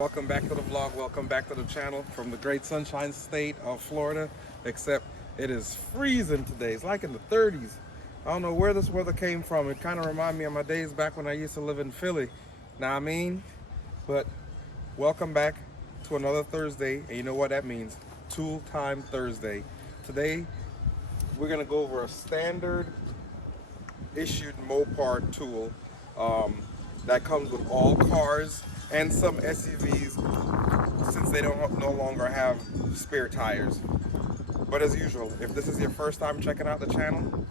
Welcome back to the vlog, welcome back to the channel from the great sunshine state of Florida, except it is freezing today. It's like in the 30s. I don't know where this weather came from. It kind of reminded me of my days back when I used to live in Philly. Now I mean, but welcome back to another Thursday, and you know what that means, Tool Time Thursday. Today, we're gonna go over a standard issued Mopar tool that comes with all cars and some SUVs, since they don't no longer have spare tires. But as usual, if this is your first time checking out the channel,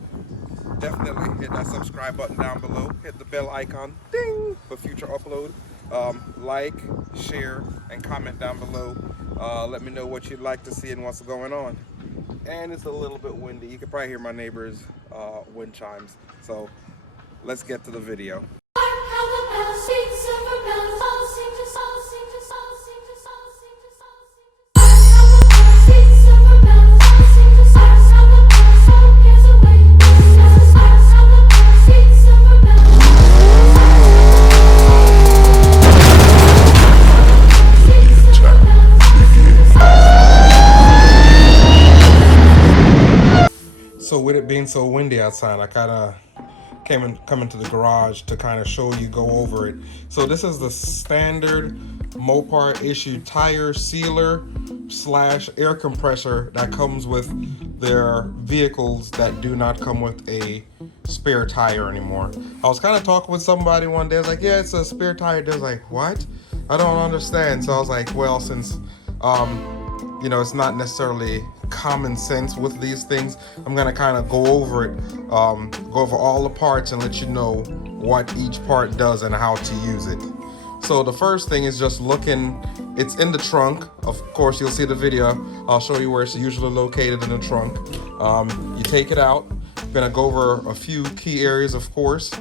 definitely hit that subscribe button down below, hit the bell icon, ding, for future upload. Like, share, and comment down below. Let me know what you'd like to see and what's going on. And it's a little bit windy. You can probably hear my neighbor's wind chimes. So let's get to the video. So with it being so windy outside, I kind of come into the garage to kind of show you, go over it. So this is the standard Mopar issued tire sealer / air compressor that comes with their vehicles that do not come with a spare tire anymore. I was kind of talking with somebody one day. I was like, yeah, it's a spare tire. They're like, what? I don't understand. So I was like, well, since you know, it's not necessarily common sense with these things, I'm gonna kind of go over it, go over all the parts and let you know what each part does and how to use it. So the first thing is just looking, it's in the trunk. Of course, you'll see the video. I'll show you where it's usually located in the trunk. You take it out. I'm gonna go over a few key areas, of course.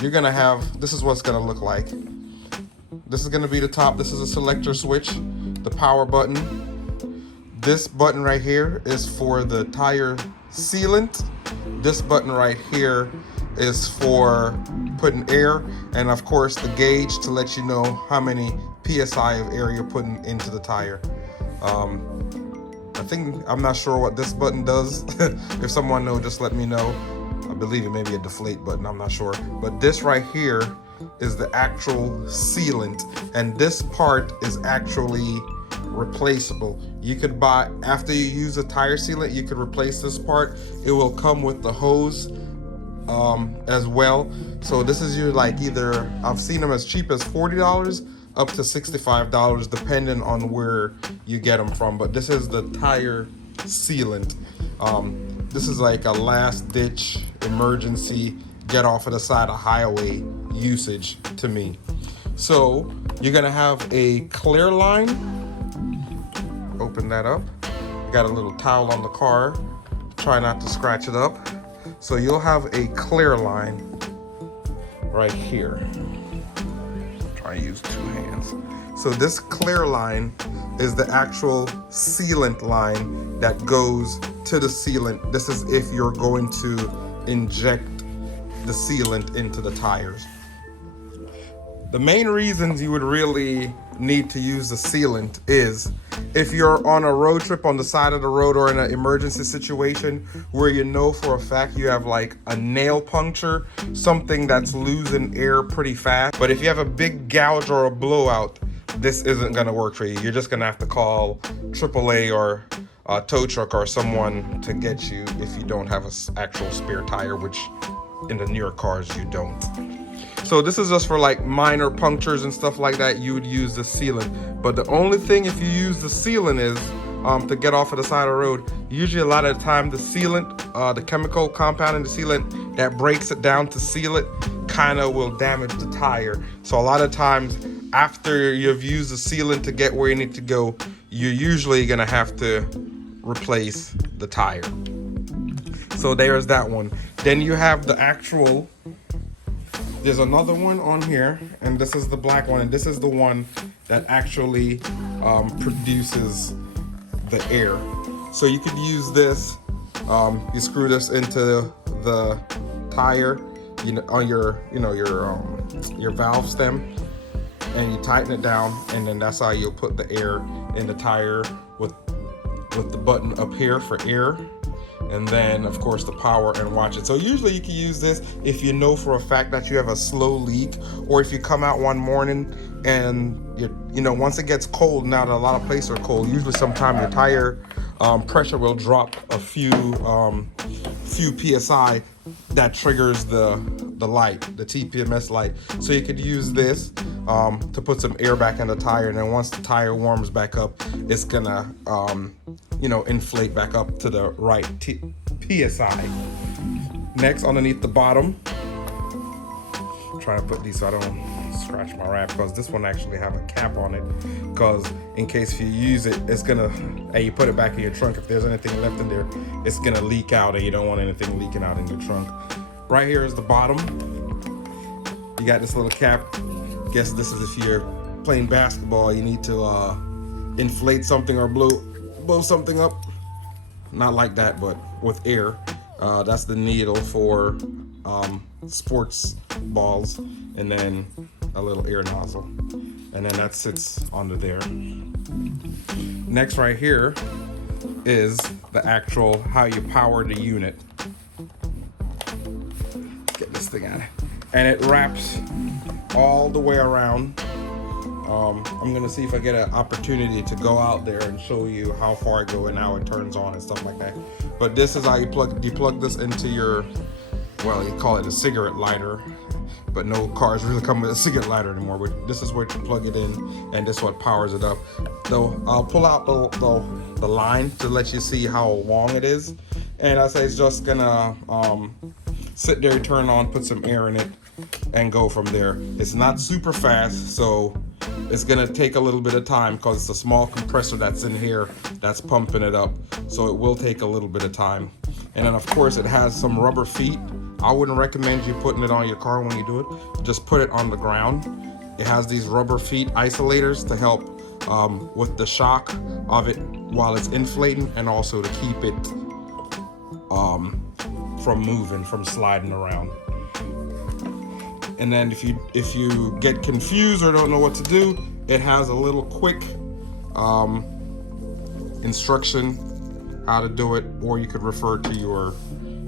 You're gonna have, this is what it's gonna look like. This is gonna be the top. This is a selector switch, the power button. This button right here is for the tire sealant. This button right here is for putting air, and of course the gauge to let you know how many PSI of air you're putting into the tire. I'm not sure what this button does. If someone knows, just let me know. I believe it may be a deflate button, I'm not sure. But this right here is the actual sealant, and this part is actually replaceable. You could buy, after you use a tire sealant, you could replace this part. It will come with the hose as well. So this is your, like, either, I've seen them as cheap as $40 up to $65 depending on where you get them from. But this is the tire sealant. This is like a last ditch emergency get off of the side of highway usage to me. So you're gonna have a clear line. Open that up. Got a little towel on the car. Try not to scratch it up. So you'll have a clear line right here. Try to use two hands. So this clear line is the actual sealant line that goes to the sealant. This is if you're going to inject the sealant into the tires. The main reasons you would really need to use the sealant is if you're on a road trip on the side of the road or in an emergency situation where you know for a fact you have like a nail puncture, something that's losing air pretty fast. But if you have a big gouge or a blowout, this isn't gonna work for you. You're just gonna have to call AAA or a tow truck or someone to get you if you don't have an actual spare tire, which in the newer cars you don't. So this is just for like minor punctures and stuff like that. You would use the sealant. But the only thing if you use the sealant is to get off of the side of the road. Usually a lot of the time the sealant, the chemical compound in the sealant that breaks it down to seal it kind of will damage the tire. So a lot of times after you've used the sealant to get where you need to go, you're usually gonna have to replace the tire. So there's that one. Then you have the actual, there's another one on here, and this is the black one, and this is the one that actually produces the air. So you could use this, you screw this into the tire, on your valve stem, and you tighten it down, and then that's how you'll put the air in the tire with the button up here for air, and then of course the power, and watch it. So usually you can use this if you know for a fact that you have a slow leak, or if you come out one morning and you know, once it gets cold, now that a lot of places are cold, usually sometime your tire pressure will drop a few psi. That triggers the light, the TPMS light. So you could use this to put some air back in the tire, and then once the tire warms back up, it's gonna you know, inflate back up to the right psi. Next, underneath the bottom, I'm trying to put these so I don't scratch my wrap, because this one actually have a cap on it, because in case if you use it, it's gonna, and you put it back in your trunk, if there's anything left in there, it's gonna leak out, and you don't want anything leaking out in your trunk. Right here is the bottom. You got this little cap. Guess this is if you're playing basketball, you need to inflate something or blow something up. Not like that, but with air. That's the needle for sports balls, and then a little air nozzle, and then that sits under there. Next, right here is the actual how you power the unit. Get this thing out, and it wraps all the way around. I'm gonna see if I get an opportunity to go out there and show you how far I go and how it turns on and stuff like that. But this is how you plug this into your, well, you call it a cigarette lighter, but no cars really come with a cigarette lighter anymore. But this is where you plug it in, and this is what powers it up. So I'll pull out the line to let you see how long it is, and I say it's just gonna sit there, turn on, put some air in it, and go from there. It's not super fast, so it's gonna take a little bit of time because it's a small compressor that's in here that's pumping it up, so it will take a little bit of time. And then of course it has some rubber feet. I wouldn't recommend you putting it on your car when you do it. Just put it on the ground. It has these rubber feet isolators to help with the shock of it while it's inflating, and also to keep it from moving, from sliding around. And then if you get confused or don't know what to do, it has a little quick instruction how to do it, or you could refer to your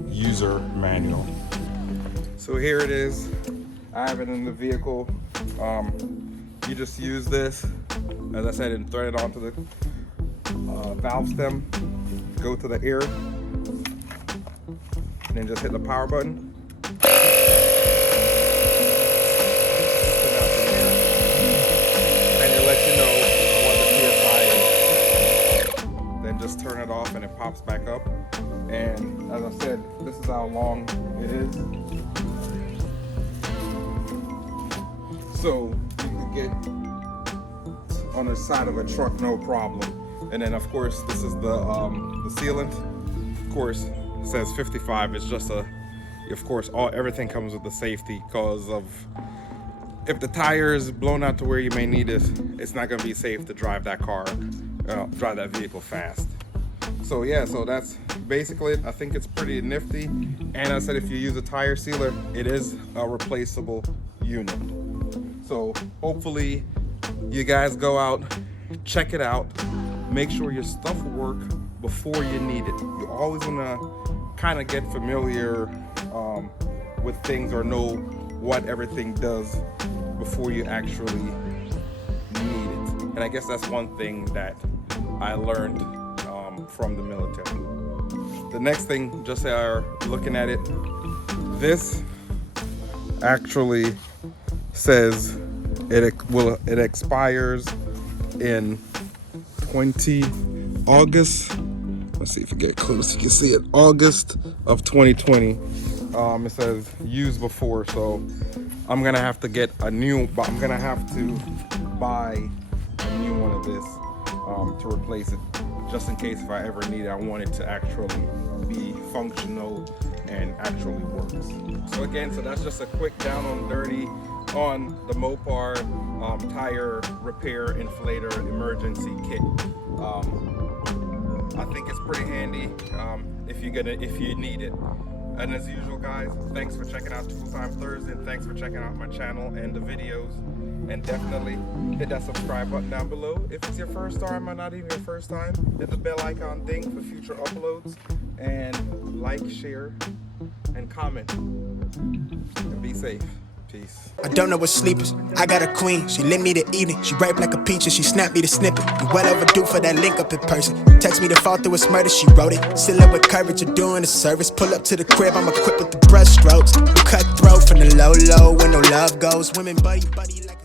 user manual. So here it is. I have it in the vehicle. You just use this, as I said, and thread it onto the valve stem, go to the air, and then just hit the power button. Just turn it off and it pops back up. And as I said, this is how long it is. So you can get on the side of a truck, no problem. And then of course this is the sealant. Of course it says 55. It's just of course everything comes with the safety, because of if the tire is blown out to where you may need it, it's not going to be safe to drive that car, drive that vehicle fast. So yeah, so that's basically it. I think it's pretty nifty. And I said, if you use a tire sealer, it is a replaceable unit. So hopefully you guys go out, check it out, make sure your stuff will work before you need it. You always want to kind of get familiar with things, or know what everything does before you actually need it. And I guess that's one thing that I learned from the military. The next thing, just so you're looking at it, this actually says it expires in August. Let's see if you get close, you can see it, August of 2020. It says used before, so I'm gonna have to get a new, I'm gonna have to buy a new one of this to replace it, just in case if I ever need it. I want it to actually be functional and actually works. So again, so that's just a quick down on dirty on the Mopar tire repair inflator emergency kit. I think it's pretty handy if you need it. And as usual, guys, thanks for checking out Tool Time Thursday, and thanks for checking out my channel and the videos. And definitely hit that subscribe button down below. If it's your first time or not even your first time, hit the bell icon ding for future uploads. And like, share, and comment. And be safe. Peace. I don't know what sleep is. I got a queen, she lit me to evening. She ripe like a peach and she snapped me the snippet. You well overdue for that link up in person. Text me to fall through a murder, she wrote it. Still up with courage, you're doing a service. Pull up to the crib, I'm equipped with the brush strokes. Cutthroat from the low, when no love goes. Women buddy like